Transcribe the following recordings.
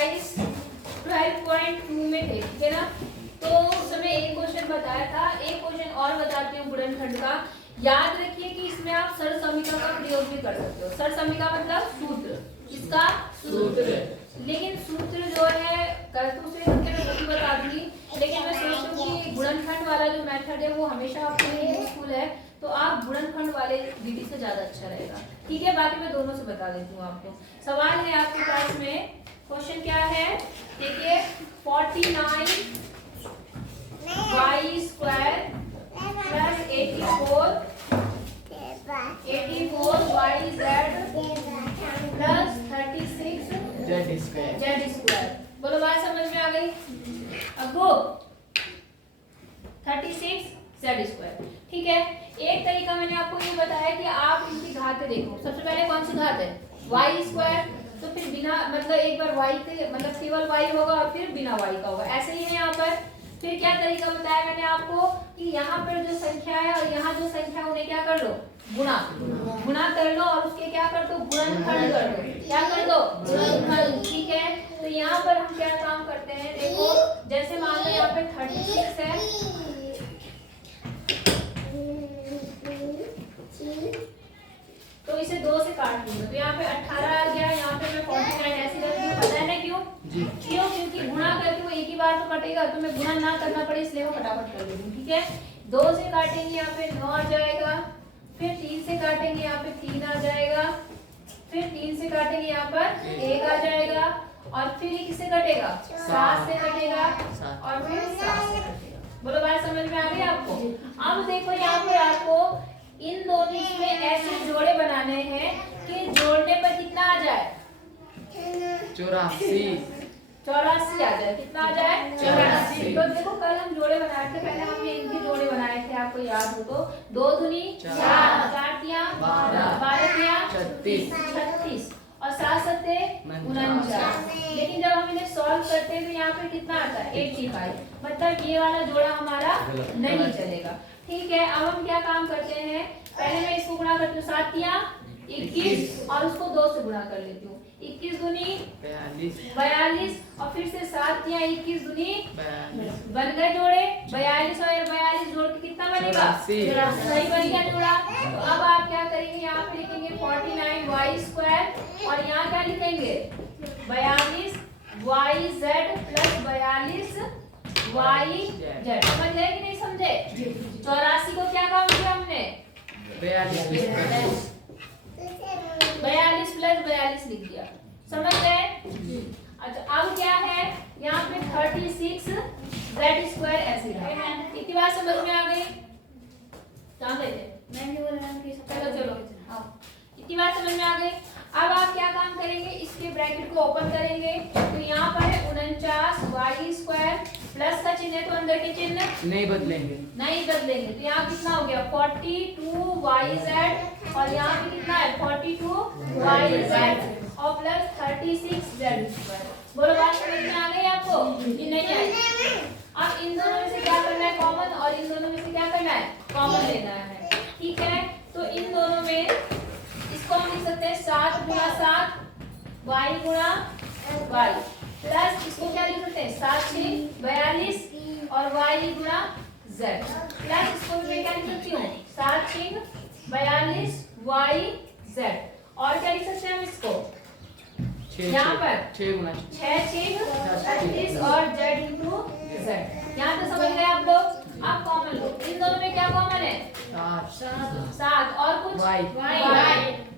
Exercise 12.2 में थे, ठीक है ना। तो उस समय एक क्वेश्चन बताया था, एक क्वेश्चन और बताती हूँ गुणनखंड का। याद रखिए कि इसमें आप सरसमीका का प्रयोग भी कर सकते हो। सरसमीका मतलब सूत्र, इसका सूत्र। लेकिन सूत्र जो है दूसरे तरीके में नहीं बता दूंगी, लेकिन मैं सोचूं कि गुणनखंड वाला जो मेथड है वो हमेशा आपके लिए यूजफुल है, तो आप गुणनखंड वाले विधि से ज्यादा अच्छा रहेगा, ठीक है। बाकी मैं दोनों से बता देती हूँ आपको। सवाल है आपके पास में, क्वेश्चन क्या है देखिए, 49 y square plus 84 y z plus 36 z square. बोलो बात समझ में आ गई? अब वो 36 z स्क्वायर, ठीक है। एक तरीका मैंने आपको ये बताया कि आप इनकी घातें देखो। सबसे पहले कौन सी घात है? y स्क्वायर, तो फिर बिना मतलब एक बार y के मतलब केवल y होगा और फिर बिना y का होगा, ऐसे ही है यहाँ पर। फिर क्या तरीका बताया मैंने आपको कि यहाँ पर जो संख्या है और यहाँ जो संख्या उन्हें क्या कर लो, गुणा कर लो, और उसके क्या कर दो, गुणनखंड कर दो। क्या कर दो? गुणनखंड, ठीक है। तो यहाँ पर हम क्या काम करते हैं, देखो जैसे मान लो यहाँ पे 36 है, तो इसे 2 से काट दूंगा, तो यहाँ पे 18 आ गया, यहाँ पे मैं 49 ऐसे रख दूं। पता है ना क्यों? क्योंकि गुणा करके वो एक ही बार तो कटेगा, तो मैं गुणा ना करना पड़े इसलिए वो फटाफट कर दूंगी, ठीक है। 2 से काटेंगे यहाँ पे 9 आ जाएगा, फिर 3 से काटेंगे यहाँ पे 3 आ जाएगा, फिर 3 से काटेंगे यहाँ पर 1 आ जाएगा, और फिर ये किससे कटेगा? 7 से कटेगा, और फिर 7 से कटेगा। बोलो बात समझ में आ गई आपको? अब देखो यहाँ पर आपको इन दोनों में ऐसे जोड़े बनाने हैं कि जोड़ने पर कितना आ जाए? 84 आ जाए। कितना आ जाए? 84। तो देखो कल हम जोड़े बनाए थे, पहले हमने इनके जोड़े बनाए थे, आपको याद हो तो 2 दूनी 4, 4 तिया 12, 12 तिया 36 और 7 सत्ते 49। लेकिन जब हम इन्हें सॉल्व करते हैं तो यहाँ पे कितना आता है? 85। मतलब ये वाला जोड़ा हमारा नहीं चलेगा, ठीक है। अब हम क्या काम करते हैं, पहले मैं इसको गुणा करती हूँ, 7 तिया 21 और उसको 2 से गुणा कर लेती हूँ, 21 दूनी 42 और फिर से 7 तिया 21 दूनी बन गए जोड़े 42 और 42 जोड़ के कितना बनेगा? सही बन गया जोड़ा। तो अब आप क्या करेंगे, यहाँ पे लिखेंगे 49 y स्क्वायर और यहाँ क्या लिखेंगे? 42 yz प्लस 42 yz। समझ गए कि नहीं समझे? 84 को क्या काम किया हमने? 42 प्लस 42 लिख दिया, समझ गए? अच्छा अब क्या है, यहाँ पे 36 z स्क्वायर ऐसे रहा। इतनी बात समझ में आ गई? कहाँ गए थे? चलो आओ, इतनी बात समझ में आ गई। अब आप क्या काम करेंगे, इसके ब्रैकेट को ओपन करेंगे, तो यहाँ पर है 49 y स्क्वायर, प्लस का चिन्ह है तो अंदर के चिन्ह नहीं बदलेंगे, तो यहाँ कितना हो गया? 42 yz और यहाँ पे कितना है? 42 yz और प्लस 36 z स्क्वायर। बोलो बात समझ में आ गई आपको कि नहीं आई? अब इन दोनों में से क्या करना है? कॉमन, और इन दोनों में से क्या करना है? कॉमन लेना है, ठीक है। तो इन दोनों में इसको हम लिख सकते हैं 7 गुणा 7 y गुणा y, प्लस इसको क्या लिख सकते हैं? 7 6 42 और y गुणा z, प्लस इसको मैं क्या लिख सकती हूँ? 7 6 42 y z, और क्या लिख सकते हैं हम इसको? यहाँ पर 6 गुणा 6 36 और z इंटू z। यहाँ पे समझ गए आप लोग? आप कॉमन लो, इन दोनों में क्या कॉमन है? 7 और कुछ y।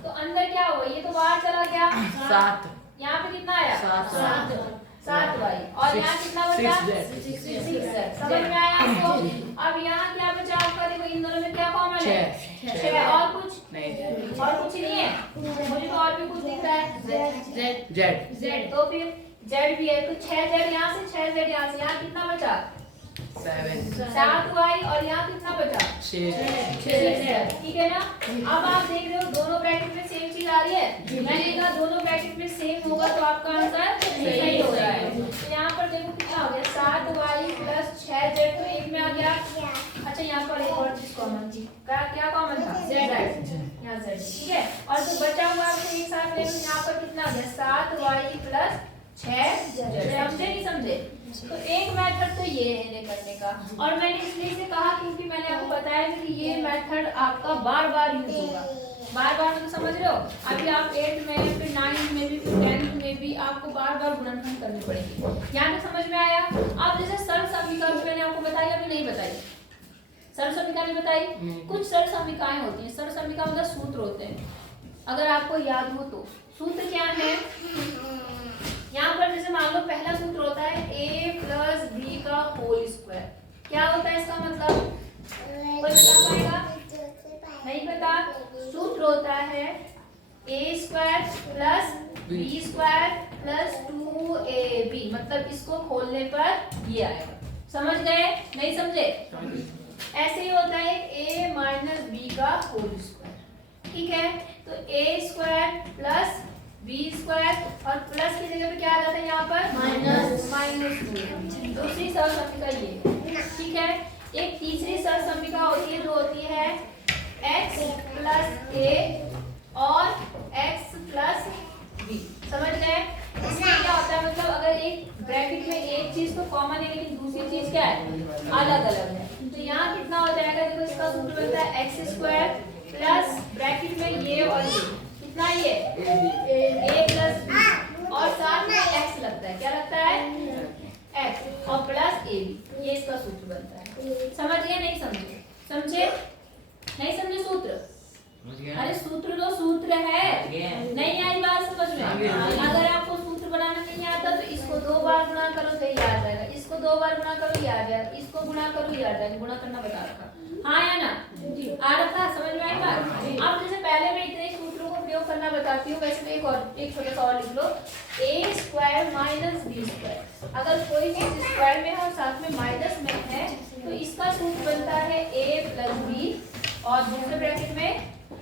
तो अंदर क्या हुआ? ये तो बाहर चला गया 7, यहाँ पे कितना आया? 7 y और यहाँ कितना बचा? 6। समझ में आया आपको? अब यहाँ क्या बचा आपका? देखो इन दोनों में क्या कॉमन है? 6 और कुछ नहीं, और कुछ नहीं है, मुझे तो और भी कुछ दिख रहा है z। तो फिर z भी है, तो 6z यहाँ से 6z यहाँ से, यहाँ कितना बचा? 7 y और यहाँ कितना बचा? 6z, ठीक है ना। अब आप देख रहे हो दोनों ब्रैकेट में सेम चीज आ रही है, मैंने कहा दोनों ब्रैकेट में सेम होगा तो आपका आंसर सही हो रहा है। तो यहाँ पर देखो कितना हो गया? 7 y प्लस 6z, तो एक में आ गया। अच्छा यहाँ पर एक और चीज कॉमन थी, क्या कॉमन था? z, यहाँ z, ठीक है। और जो बचा हुआ है एक साथ ले लो, यहाँ पर कितना आ गया? 7 y प्लस 6 समझे नहीं समझे? तो एक मेथड तो ये है इन्हें करने का, और मैंने इसलिए से कहा क्योंकि मैंने आपको बताया कि ये मेथड आपका बार बार यूज होगा। बार बार तो समझ रहे हो, अभी आप 8th में, फिर 9th में भी, फिर 10th में भी आपको बार बार गुणनखंड करनी पड़ेगी। यहाँ पे समझ में आया? आप जैसे सरल समीकरण मैंने आपको बताई, अभी नहीं बताई, सरल समीकरण नहीं बताई। कुछ सरल समीकरण होती हैं, सरल समीकरण मतलब सूत्र होते हैं, अगर आपको याद हो तो। सूत्र क्या है यहाँ पर? जैसे मान लो पहला सूत्र होता है a प्लस बी का होल स्क्वायर। क्या होता है इसका मतलब? कोई बता पाएगा? नहीं पता? सूत्र होता है a square plus B square plus 2ab, मतलब इसको खोलने पर ये आएगा। समझ गए? नहीं समझे? ऐसे ही होता है a माइनस बी का होल स्क्वायर। ठीक है, तो a square plus B square और प्लस की जगह पे क्या आ जाता है यहाँ पर? माइनस 2। दूसरी सरल समीका ये। ठीक है, एक तीसरी सरल समीका होती है जो होती है x प्लस a और x प्लस b। समझ गए? इसमें क्या होता है, मतलब अगर एक ब्रैकेट में एक चीज तो कॉमन है लेकिन दूसरी चीज क्या है? अलग अलग है। तो यहाँ कितना हो जाएगा? देखो इसका सूत्र बनता है एक्स स्क्वायर प्लस ब्रैकेट में ये और ये, कितना ये a प्लस b, और साथ में x लगता है। क्या लगता है? x, और प्लस a b, ये इसका सूत्र बनता है। समझ गए? नहीं समझे? समझे? नहीं समझे सूत्र? अरे सूत्र तो सूत्र है, नहीं आई बात समझ में? अगर आपको सूत्र बनाना नहीं आता तो इसको 2 बार गुणा करो तो ये आ जाएगा, इसको 2 बार गुणा करो ये आ जाएगा, इसको गुणा करो ये आ जाएगा। गुणा करना बता रखा, हाँ या ना? आ रखा? समझ में आई बात? अब जैसे पहले मैं इतने सूत्रों को प्रयोग करना बताती हूँ, वैसे में एक छोटा सा और लिख लो, a square minus B square. अगर कोई चीज स्क्वायर में है और साथ में माइनस में है तो इसका सूत्र बनता है a प्लस बी और दूसरे ब्रैकेट में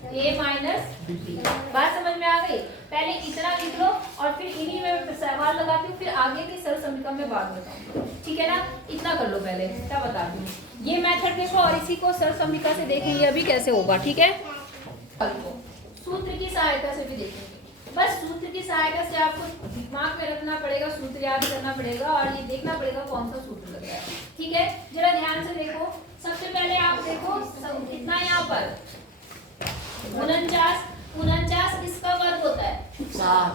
a माइनस बी। बात समझ में आ गई? पहले इतना लिख लो और फिर इन्हीं में सवाल लगाती हूँ, फिर आगे की सरल समीकरण में बात बताऊँ। ठीक है ना? इतना कर लो पहले, क्या बताती हूँ। ये मेथड देखो और इसी को सरल समीकरण से देखेंगे अभी कैसे होगा। ठीक है, सूत्र की सहायता से भी देखेंगे। बस सूत्र की सहायता से आपको दिमाग में रखना पड़ेगा, सूत्र याद करना पड़ेगा और ये देखना पड़ेगा कौन सा सूत्र लग रहा है। ठीक है, जरा ध्यान से देखो। सबसे पहले आप देखो कितना यहाँ पर 49 किसका वर्ग होता है? 7।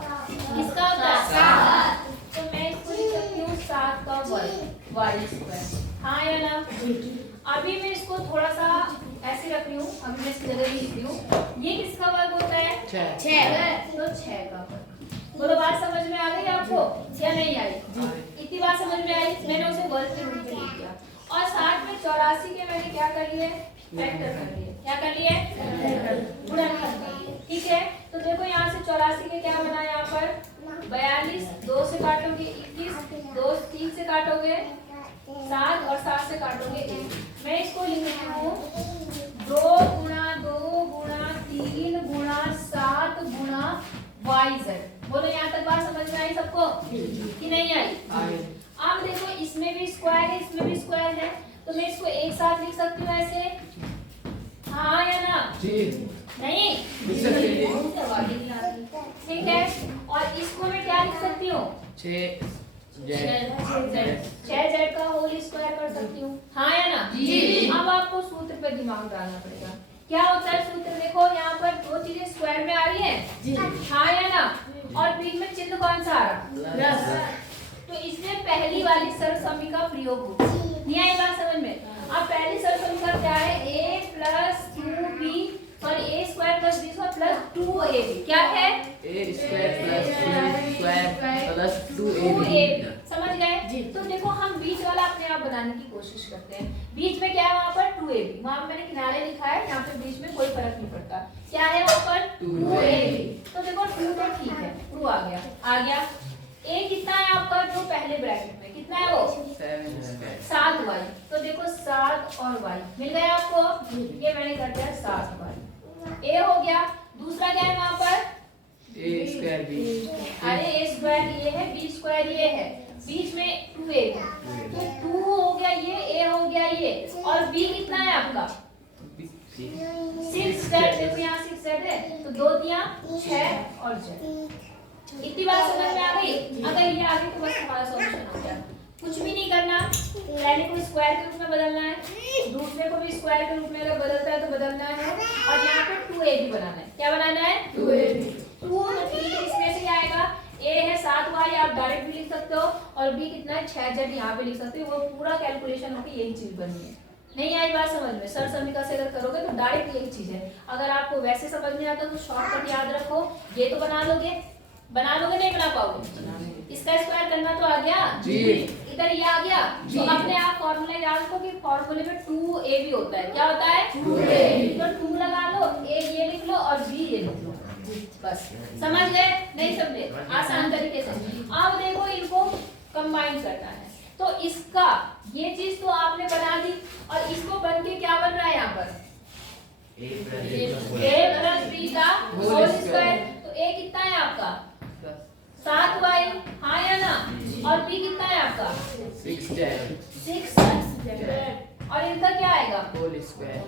किसका होता है? 7। तो मैं इसको लिख सकती हूँ 7 का वर्ग वाई स्क्वायर। हाँ या ना? अभी मैं इसको थोड़ा सा ऐसे रख रही हूँ, अभी मैं इसकी जगह लिख रही हूँ। ये किसका वर्ग होता है? 6। तो 6 का वर्ग। बोलो, बात समझ में आ गई आपको या नहीं आई? इतनी बात समझ में आई? मैंने उसे वर्ग के रूप में लिख दिया और साथ में 84 के मैंने क्या कर लिए? वेक्टर कर लिए। क्या कर लिए? गुणनखंड कर लिए। ठीक है, तो देखो यहाँ से 84 के क्या बना? यहाँ पर 42, 2 से काटोगे 21, 2 3 से काटोगे 7 और 7 से काटोगे 1। मैं इसको लिख रही हूँ 2 गुणा 2 गुणा 3 गुणा 7 गुणा YZ। बोलो, यहाँ तक बात समझ में आई सबको कि नहीं आई? अब देखो इसमें भी स्क्वायर है, इसमें भी स्क्वायर है, तो मैं इसको एक साथ लिख सकती हूँ ऐसे, हाँ या ना? नहीं? ठीक है, और इसको मैं क्या लिख सकती हूँ? 6Z का होल स्क्वायर कर सकती हूँ, हाँ या ना? अब आपको सूत्र पे दिमाग डालना पड़ेगा। क्या होता है सूत्र? देखो यहाँ पर 2 चीजें स्क्वायर में आ रही है, हाँ या ना? और बीच में चिन्ह कौन सा आ रहा? तो इसमें पहली वाली सरल समीकरण प्रयोग होगी। नहीं आई बात समझ में? अब पहली सरल समीकरण क्या है? a प्लस 2b और a square plus b square plus 2ab। क्या है? a square plus b square plus 2ab। समझ गए? तो देखो हम बीच वाला अपने आप बनाने की कोशिश करते हैं। बीच में क्या है वहाँ पर? 2ab। वहाँ पर मैंने किनारे लिखा है, यहाँ पे बीच में कोई फर्क नहीं पड़ता। क्या है वहाँ पर? 2ab। तो देखो 2 तो ठीक है, 2 आ गया। a कितना है आपका? जो पहले ब्रैकेट में कितना है वो? 7y। तो देखो 7 और y मिल गया आपको, ये मैंने कर दिया 7y। a हो गया। दूसरा क्या है वहाँ पर? a square b। अरे a स्क्वायर ये है, b स्क्वायर ये है, बीच में 2a, तो 2 हो गया ये, a हो गया ये, और b कितना है आपका? 6z। देखो यहाँ 6z है, तो 2 दिया 6 और z। इतनी बात समझ में आ गई? अगर ये आगे पहले को स्क्वायर के रूप में बदलना है, दूसरे को भी स्क्वायर के रूप में अगर बदलता है तो बदलना है, और यहाँ पे 2ab बनाना है। क्या बनाना है? 2ab। 2 ठीक है, इसमें से क्या आएगा? a है 7y, आप डायरेक्ट भी लिख सकते हो, और b कितना है 6z यहाँ पे लिख सकते हो। वो पूरा कैलकुलेशन होकर यही चीज बनी है। नहीं आई बात समझ में? सर समीका से अगर करोगे तो डायरेक्ट यही चीज है। अगर आपको वैसे समझ में आता तो शॉर्टकट याद रखो, ये तो बना लोगे नहीं बना पाओगे? इसका स्क्वायर करना तो आ गया जी, इधर ये आ गया जी। तो अपने आप फॉर्मूला याद रखो कि फॉर्मूले में 2ab होता है। क्या होता है? 2ab। तो 2 लगा लो, a ये लिख लो और b ये लिख लो, बस। समझ गए? नहीं समझे? आसान तरीके से। अब देखो इनको कंबाइन करना है, तो इसका ये चीज तो आपने बना दी, और इसको बन के क्या बन रहा है यहाँ पर? a प्लस b का होल स्क्वायर। तो a कितना है आपका? 7y, हाँ या ना? और b कितना है आपका? 6 और इनका क्या आएगा? Whole square.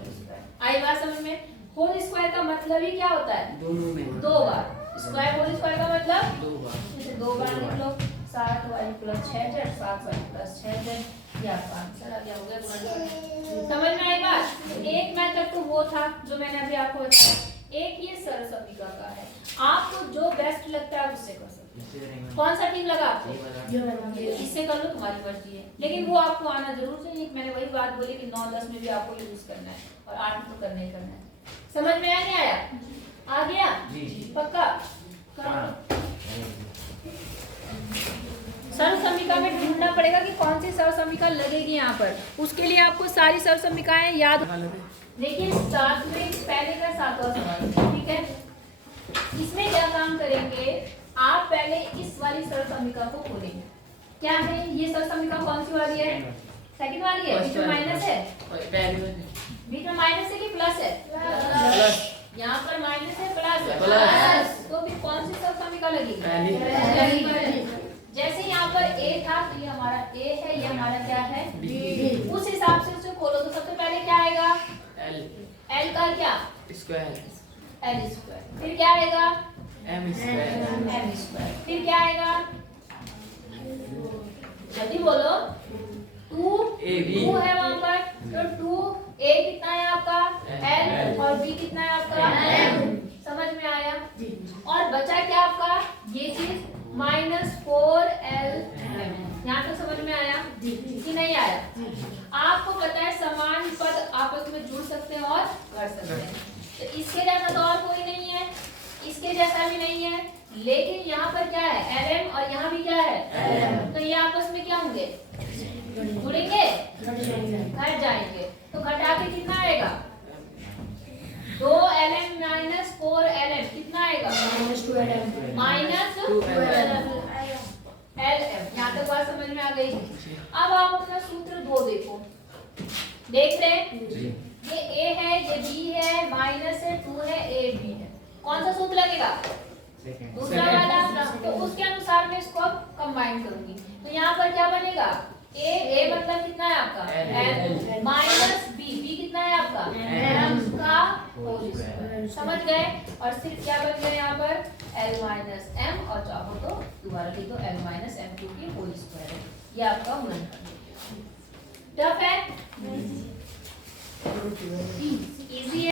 आई बात समझ में? होल स्क्वायर का मतलब ही क्या होता है? दोनों में 2 बार। स्क्वायर होल स्क्वायर का मतलब 2 बार। इसे 2 बार लिख लो। 7y plus 6z, 7y plus 6z, ये आपका आंसर आ गया। हो गया पूरा। समझ में आई बात? तो एक मेथड तो वो था जो मैंने अभी आपको बताया, एक ये सरल समीका का है। आपको जो बेस्ट लगता है उससे कर सकते हो। कौन सा ठीक लगा आपको? इससे कर लो, तुम्हारी मर्जी है, लेकिन वो आपको आना जरूर चाहिए। मैंने वही बात बोली कि 9-10 में भी आपको यूज करना है, और 8 में तो करना ही करना है। समझ में आया नहीं आया? आ गया जी। पक्का? सरल समीका में ढूंढना पड़ेगा कि कौन सी सरल समीका लगेगी यहाँ पर। उसके लिए आपको सारी सरल समीकाएं याद। देखिए साथ में पहले का 7वां सवाल, ठीक है? इसमें क्या काम करेंगे, आप पहले इस वाली सरल समीका को खोलेंगे। क्या है ये सरल समीका? कौन सी वाली है? सेकंड वाली है। बीच में माइनस है, बीच में माइनस है कि प्लस है? प्लस। यहाँ पर माइनस है, प्लस है। प्लस। तो फिर कौन सी सरल समीका लगेगी? पहली। जैसे यहाँ पर a था तो ये हमारा a है, ये हमारा क्या है? B। उस हिसाब से उसे खोलो तो सबसे पहले क्या आएगा? l का क्या? स्क्वायर। l square. फिर क्या आएगा? m square. m square. फिर क्या आएगा? जल्दी बोलो। 2ab 2 है वहां पर, तो 2a कितना है आपका? l, और b कितना है आपका? m। समझ में आया? और बचा क्या आपका? ये चीज -4l। यहाँ तो समझ में आया कि नहीं आया? आपको पता है समान पद आपस में जुड़ सकते हैं और कर सकते हैं, तो इसके जैसा तो और कोई नहीं है, इसके जैसा भी नहीं है, लेकिन यहाँ पर क्या है? lm, और यहाँ भी क्या है? तो ये आपस में क्या होंगे? जुड़ेंगे, घट जाएंगे। तो घटा के कितना आएगा? 2lm माइनस 4lm कितना आएगा? Minus 2lm। यहाँ तक बात समझ में आ गई? अब आप अपना सूत्र 2 देखो, देख रहे हैं? ये a है, ये b है, माइनस है, 2 है, a b है। कौन सा सूत्र लगेगा? दूसरा वाला। तो उसके अनुसार मैं इसको कंबाइन करूंगी, तो यहाँ पर क्या बनेगा? a मतलब कितना है आपका? l, माइनस b कितना है आपका? m का होल स्क्वायर। समझ गए? और सिर्फ क्या बन गया यहाँ पर? l माइनस m, और चाहो तो दोबारा लिख दो l माइनस m क्योंकि होल स्क्वायर है। ये आपका गुणन टफ है, इजी है।